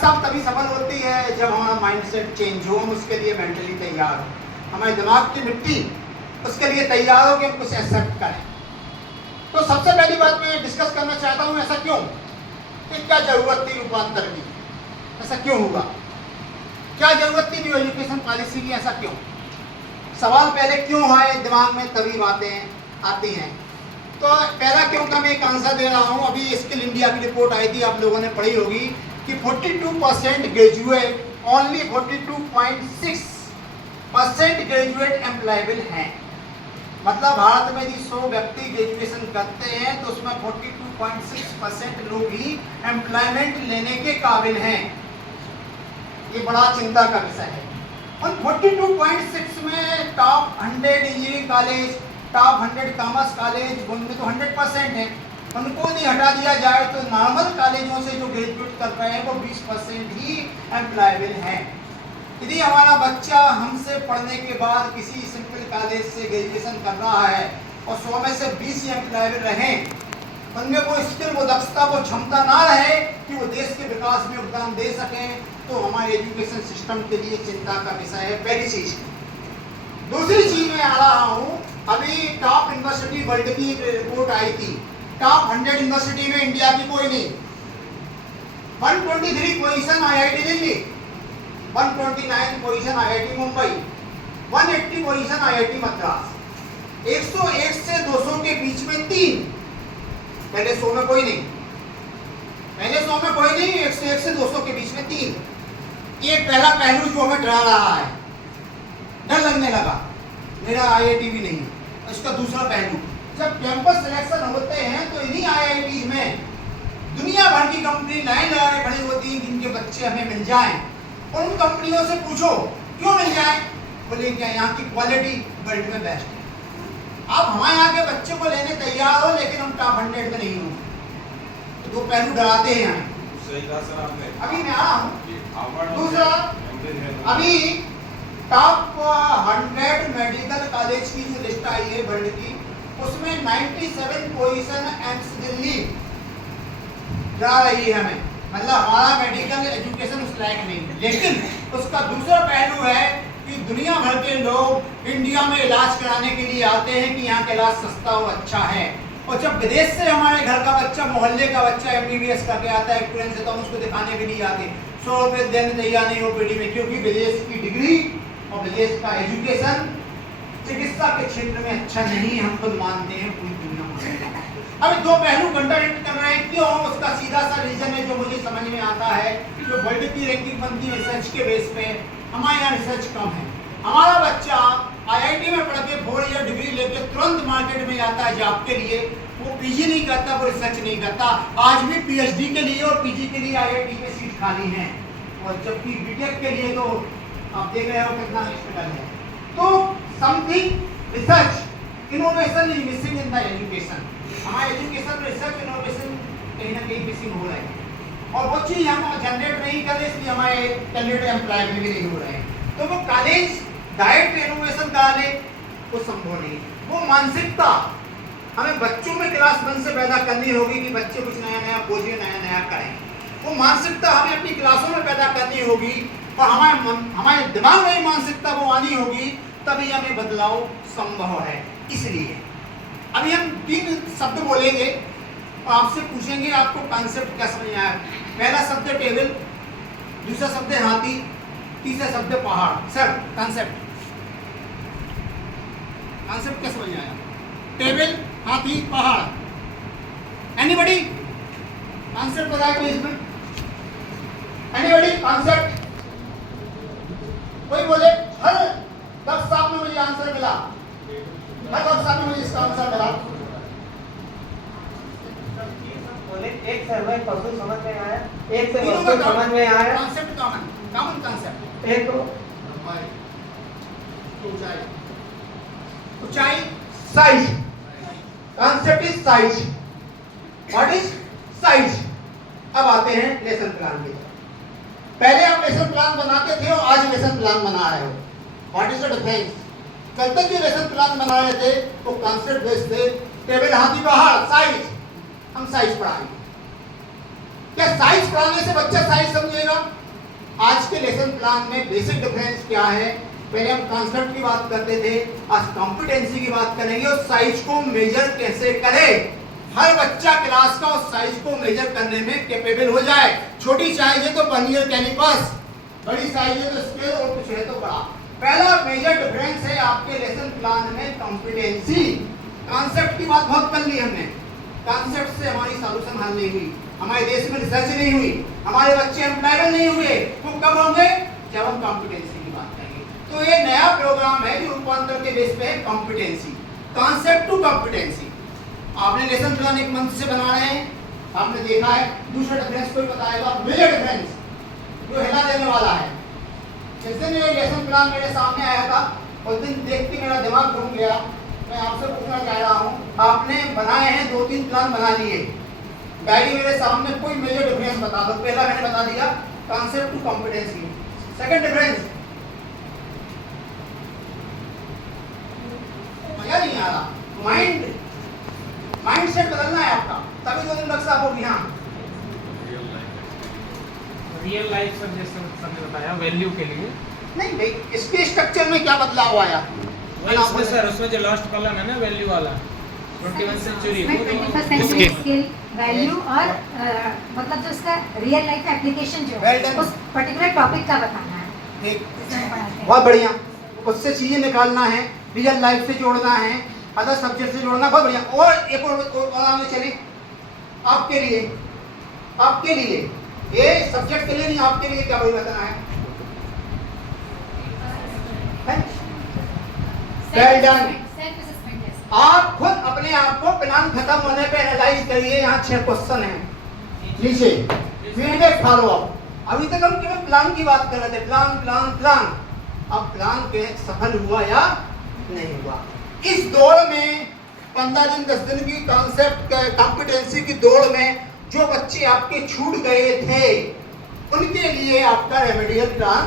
सब तभी सफल होती है जब हमारा माइंडसेट चेंज हो, हम उसके लिए मेंटली तैयार हो, हमारे दिमाग की मिट्टी उसके लिए तैयार हो कि हम कुछ एक्सेप्ट करें। तो सबसे पहली बात मैं डिस्कस करना चाहता हूँ, ऐसा क्यों, कि क्या जरूरत थी रूपांतर की, ऐसा क्यों हुआ, क्या जरूरत थी न्यू एजुकेशन पॉलिसी की, ऐसा क्यों। सवाल पहले क्यों आए दिमाग में, तभी बातें आती हैं। तो पहला क्यों का मैं एक आंसर दे रहा हूँ। अभी स्किल इंडिया की रिपोर्ट आई थी, आप लोगों ने पढ़ी होगी कि 42% ग्रेजुएट, ओनली 42.6% ग्रेजुएट एम्प्लॉयबल हैं। मतलब भारत में यदि 100 व्यक्ति ग्रेजुएशन करते हैं तो उसमें 42.6% लोग ही एम्प्लॉयमेंट लेने के काबिल हैं। ये बड़ा चिंता का विषय है। उन 42.6 में top 100 engineering college, top 100 commerce college, उनमें तो 100% है, उनको नहीं हटा दिया जाए तो नॉर्मल कॉलेजों से जो ग्रेजुएट कर रहे हैं वो 20% ही एम्प्लॉयबल हैं। यदि हमारा बच्चा हमसे पढ़ने के बाद किसी सिंपल कॉलेज से ग्रेजुएशन कर रहा है और 100 में से 20 ही एम्प्लॉयबल रहें, उनमें वो स्किल, वो दक्षता, वो क्षमता ना रहे कि वो देश के विकास में योगदान दे सकें, तो हमारे एजुकेशन सिस्टम के लिए चिंता का विषय है, पहली चीज। दूसरी चीज मैं आ रहा हूँ, अभी टॉप यूनिवर्सिटी वर्ल्ड की रिपोर्ट आई थी, टॉप 100 यूनिवर्सिटी में इंडिया की कोई नहीं। 123 position IIT Delhi, 129 position IIT Mumbai, 180 position IIT Madras, 101 से 200 के बीच में 3, पहले 100 में कोई नहीं, पहले 100 में कोई नहीं, 101 से 200 के बीच में 3। ये पहला पहलू जो हमें डरा रहा है, डर लगने लगा मेरा IIT भी नहीं। इसका दूसरा पहलू, जब कैंपस सिलेक्शन होते हैं तो इन्हीं IIT में दुनिया भर की कंपनी लाइन लगा के खड़ी होती है जिनके बच्चे हमें मिल जाएं। उन कंपनियों से पूछो क्यों मिल जाए, बोले क्या यहाँ की क्वालिटी वर्ल्ड में बेस्ट है। आप हमारे यहाँ के बच्चे को लेने तैयार हो लेकिन हम टॉप 100 में नहीं हो, तो दो पहलू डराते हैं हमें। अभी मैं आ रहा हूँ। दूसरा, अभी टॉप 100 मेडिकल कॉलेज की जो लिस्ट आई है वर्ल्ड की, उसमें 97 पोजीशन एम्स दिल्ली जा रही है हमें, मतलब हमारा मेडिकल एजुकेशन उस लायक नहीं है। लेकिन उसका दूसरा पहलू है कि दुनिया भर के लोग इंडिया में इलाज कराने के लिए आते हैं कि यहाँ का इलाज सस्ता और अच्छा है। और जब विदेश से हमारे घर का बच्चा, मोहल्ले का बच्चा MBBS करके आता है एक्सपीरियंस से, तो हम उसको दिखाने के लिए आते 100 रुपये देने तैयार नहीं हो पेटी में, क्योंकि विदेश की डिग्री और विदेश का एजुकेशन चिकित्सा के क्षेत्र में अच्छा नहीं, हम खुद मानते हैं, पूरी दुनिया मानते हैं। अब दो पहलू कंट्राडिक्ट कर रहे हैं, क्यों? उसका सीधा सा रीजन है जो मुझे समझ में आता है, जो वर्ल्ड की रैंकिंग बनती है रिसर्च के बेस पे, हमारे यहाँ रिसर्च कम है। हमारा बच्चा IIT में पढ़ के 4 ईयर डिग्री लेके तुरंत मार्केट में जाता है जॉब के लिए, वो PG नहीं करता, वो रिसर्च नहीं करता। आज भी PhD के लिए और PG के लिए IIT में सीट खाली है, और जबकि BTech के लिए तो आप देख रहे हो कितना हॉस्पिटल है। तो something research innovation is missing in the education. हमारे एजुकेशन रिसर्च इनोवेशन कहीं ना कहीं मिसिंग हो रहा है, और वो चीज़ हम जनरेट नहीं कर रहे, इसलिए हमारे कैंडिडेट एम्प्लॉयमेंट भी नहीं हो रहे हैं। तो वो कॉलेज डायरेक्ट इनोवेशन करा ले, वो संभव नहीं। वो मानसिकता हमें बच्चों में क्लास 1 से पैदा करनी होगी कि बच्चे कुछ नया नया खोजें, नया नया करें। वो मानसिकता हमें अपनी क्लासों में पैदा करनी होगी, और हमारे दिमाग में मानसिकता वो आनी होगी, तभी हमें बदलाव संभव है। इसलिए अभी हम 3 शब्द बोलेंगे और आपसे पूछेंगे आपको कॉन्सेप्ट क्या समझ आया। पहला शब्द टेबल, दूसरा शब्द हाथी, तीसरा शब्द पहाड़। सर कॉन्सेप्ट क्या समझ आया? टेबल, हाथी, पहाड़। एनीबॉडी कॉन्सेप्ट बताया कोई इसमें? Anybody concept? कोई बोले? हर वर्कशॉप में मुझे आंसर मिला, हर वर्कशॉप में मुझे इसका आंसर मिला। बोले एक सर्वे पशु समझ में आया, एक से वस्तु समझ में आया। Concept common concept. एक तो ऊंचाई, size. Concept is size. What is size? अब आते हैं लेसन प्लान की तरफ। पहले आप लेसन प्लान बनाते थे और आज लेसन प्लान बना रहे हो। What is the difference? कल तक जो लेसन प्लान बना रहे थे वो कॉन्सेप्ट बेस्ड थे, टेबल, हाथी, पहाड़, साइज। हम साइज पढ़ाएंगे। क्या साइज पढ़ाने से बच्चा साइज समझेगा? आज के लेसन प्लान में बेसिक डिफरेंस क्या है? पहले हम कॉन्सेप्ट की बात करते थे, आज कॉम्पिटेंसी की बात करेंगे और साइज को मेजर कैसे करें। हर बच्चा क्लास का उस साइज को मेजर करने में कैपेबल हो जाए। छोटी साइज है तो वर्नियर कैलिपर्स, बड़ी साइज है तो स्केल और कुछ है तो बड़ा। पहला मेजर डिफरेंस है आपके लेसन प्लान में कॉम्पिटेंसी। कॉन्सेप्ट की बात बहुत कर ली हमने, कॉन्सेप्ट से हमारी सॉल्यूशन हल नहीं हुई, हमारे देश में रिसर्च नहीं हुई, हमारे बच्चे एम्प्लॉयबल नहीं हुए। वो कब होंगे? जब हम कॉम्पिटेंसी की बात करेंगे। तो ये नया प्रोग्राम है जो रूपांतर के बेस पे है, कॉम्पिटेंसी, कॉन्सेप्ट टू कॉम्पिटेंसी। आपने लेसन प्लान एक मंथ से बना रहे हैं, आपने देखा है। दूसरा डिफरेंस कोई बताएगा? मेजर डिफरेंस जो हिला देने वाला है। जिस दिन ये लेसन प्लान मेरे सामने आया था उस दिन देख के मेरा दिमाग घूम गया। मैं आपसे पूछना चाह रहा हूँ, आपने बनाए हैं 2-3 प्लान बना लिए, डायरी मेरे सामने, कोई मेजर डिफरेंस बता दो। पहला मैंने बता दिया concept to competency. Second difference मजा नहीं आ रहा, माइंड सेट बदलना है आपका, तभी 2 दिन बक्सा होगी। हाँ, रियल लाइफ सर जैसे सबने बताया वैल्यू के लिए नहीं भाई, इसके स्ट्रक्चर में क्या बदलाव आया? उसमें सर, उसमें जो लास्ट कॉलम है ना वैल्यू वाला 21st सेंचुरी, स्किल वैल्यू और मतलब जो उसका रियल लाइफ एप्लीकेशन जो है उस पर्टिकुलर टॉपिक का बताना है। ठीक, जिसमें पढ़ाते हैं। बहुत बढ़िया। उससे चीजें निकालना है, रियल लाइफ से जोड़ना है, अदर सब्जेक्ट से जोड़ना, बहुत बढ़िया। और एक और आगे चले, आपके लिए ये सब्जेक्ट के लिए नहीं, आपके लिए क्या भाई बताना है? Well done. आप खुद अपने आप को प्लान खत्म होने पे एनालाइज करिए। यहाँ 6 क्वेश्चन हैं नीचे, फीडबैक फॉलो अप। अभी तक हम केवल प्लान की बात कर रहे थे, प्लान। अब प्लान के सफल हुआ या नहीं हुआ? इस दौड़ में 15 दिन 10 दिन की कॉन्सेप्ट कॉम्पिटेंसी की दौड़ में जो बच्चे आपके छूट गए थे उनके लिए आपका रेमेडियल प्लान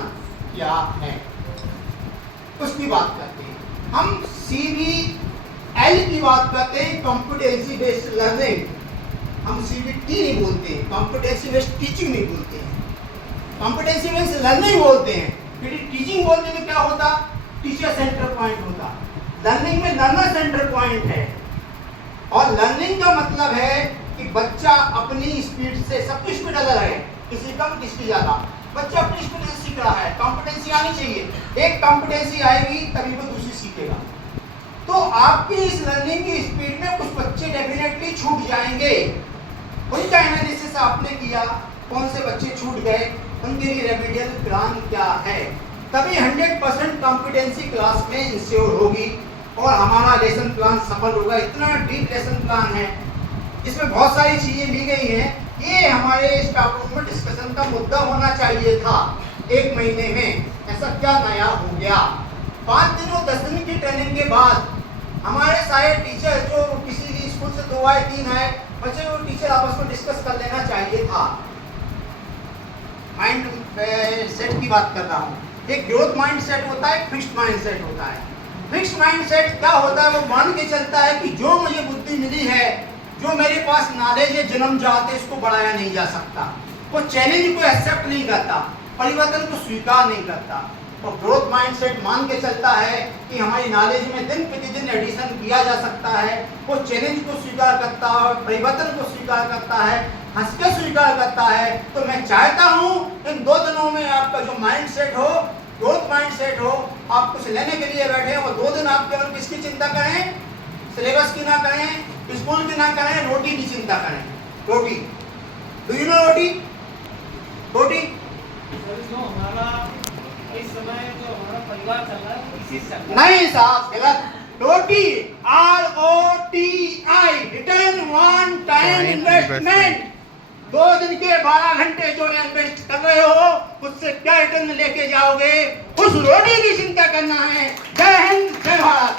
क्या है उसकी बात करते हैं। हम CBL की बात करते हैं, कॉम्पिटेंसी बेस्ड लर्निंग। हम CBT नहीं बोलते हैं, कॉम्पिटेंसी बेस्ड टीचिंग नहीं बोलते हैं, कॉम्पिटेंसी बेस्ड लर्निंग बोलते हैं। फिर टीचिंग बोलते तो क्या होता? टीचर सेंटर पॉइंट होता। लर्निंग में लर्नर सेंटर पॉइंट है। और लर्निंग का मतलब है कि बच्चा अपनी स्पीड से, सबकी स्पीड अलग है, किसी कम किसी ज्यादा, बच्चा अपनी स्पीड से सीख रहा है। कॉम्पिटेंसी आनी चाहिए, एक कॉम्पिटेंसी आएगी तभी वो दूसरी सीखेगा। तो आपकी इस लर्निंग की स्पीड में कुछ बच्चे डेफिनेटली छूट जाएंगे। उनका एनालिसिस आपने किया, कौन से बच्चे छूट गए, उनके लिए रेमेडियल प्लान क्या है, तभी 100% कॉम्पिटेंसी क्लास में इंश्योर होगी और हमारा लेसन प्लान सफल होगा। इतना डीप लेसन प्लान है, इसमें बहुत सारी चीजें ली गई हैं। ये हमारे स्टाफ रूम में डिस्कशन का मुद्दा होना चाहिए था 1 महीने में। ऐसा क्या नया हो गया? 5 दिन और 10 दिन की ट्रेनिंग के बाद हमारे सारे टीचर जो किसी भी स्कूल से 2 आए 3 आए बच्चे, वो टीचर आपस में डिस्कस कर लेना चाहिए था। माइंड सेट की बात कर रहा हूँ। एक ग्रोथ माइंड सेट होता है, फिक्स्ड माइंड सेट होता है। फिक्स्ड माइंड सेट क्या होता है? वो मान के चलता है कि जो मुझे बुद्धि मिली है, जो मेरे पास नॉलेज है जन्मजात है, इसको बढ़ाया नहीं जा सकता। वो चैलेंज को एक्सेप्ट नहीं करता, परिवर्तन को स्वीकार नहीं करता। तो ग्रोथ माइंडसेट मान के चलता है कि हमारी नॉलेज में दिन प्रतिदिन एडिशन किया जा सकता है। वो चैलेंज को स्वीकार करता है, परिवर्तन को स्वीकार करता है, हंस के स्वीकार करता है। तो मैं चाहता हूँ इन 2 दिनों में आपका जो माइंडसेट हो, ग्रोथ माइंडसेट हो, आप कुछ लेने के लिए बैठे हो, 2 दिन आप केवल किसकी चिंता करें? सिलेबस की ना करें, स्कूल की ना करें, रोटी की चिंता करें। रोटी, डू यू नो रोटी? हमारा इस समय जो हमारा परिवार चल रहा है इसी से चल रहा है। नहीं साहब, गलत। रोटी, ROTI, return on time investment. 2 दिन के 12 घंटे जो इन्वेस्ट कर रहे हो उससे क्या रिटर्न लेके जाओगे, उस रोटी की चिंता करना है। जय हिंद, जय भारत।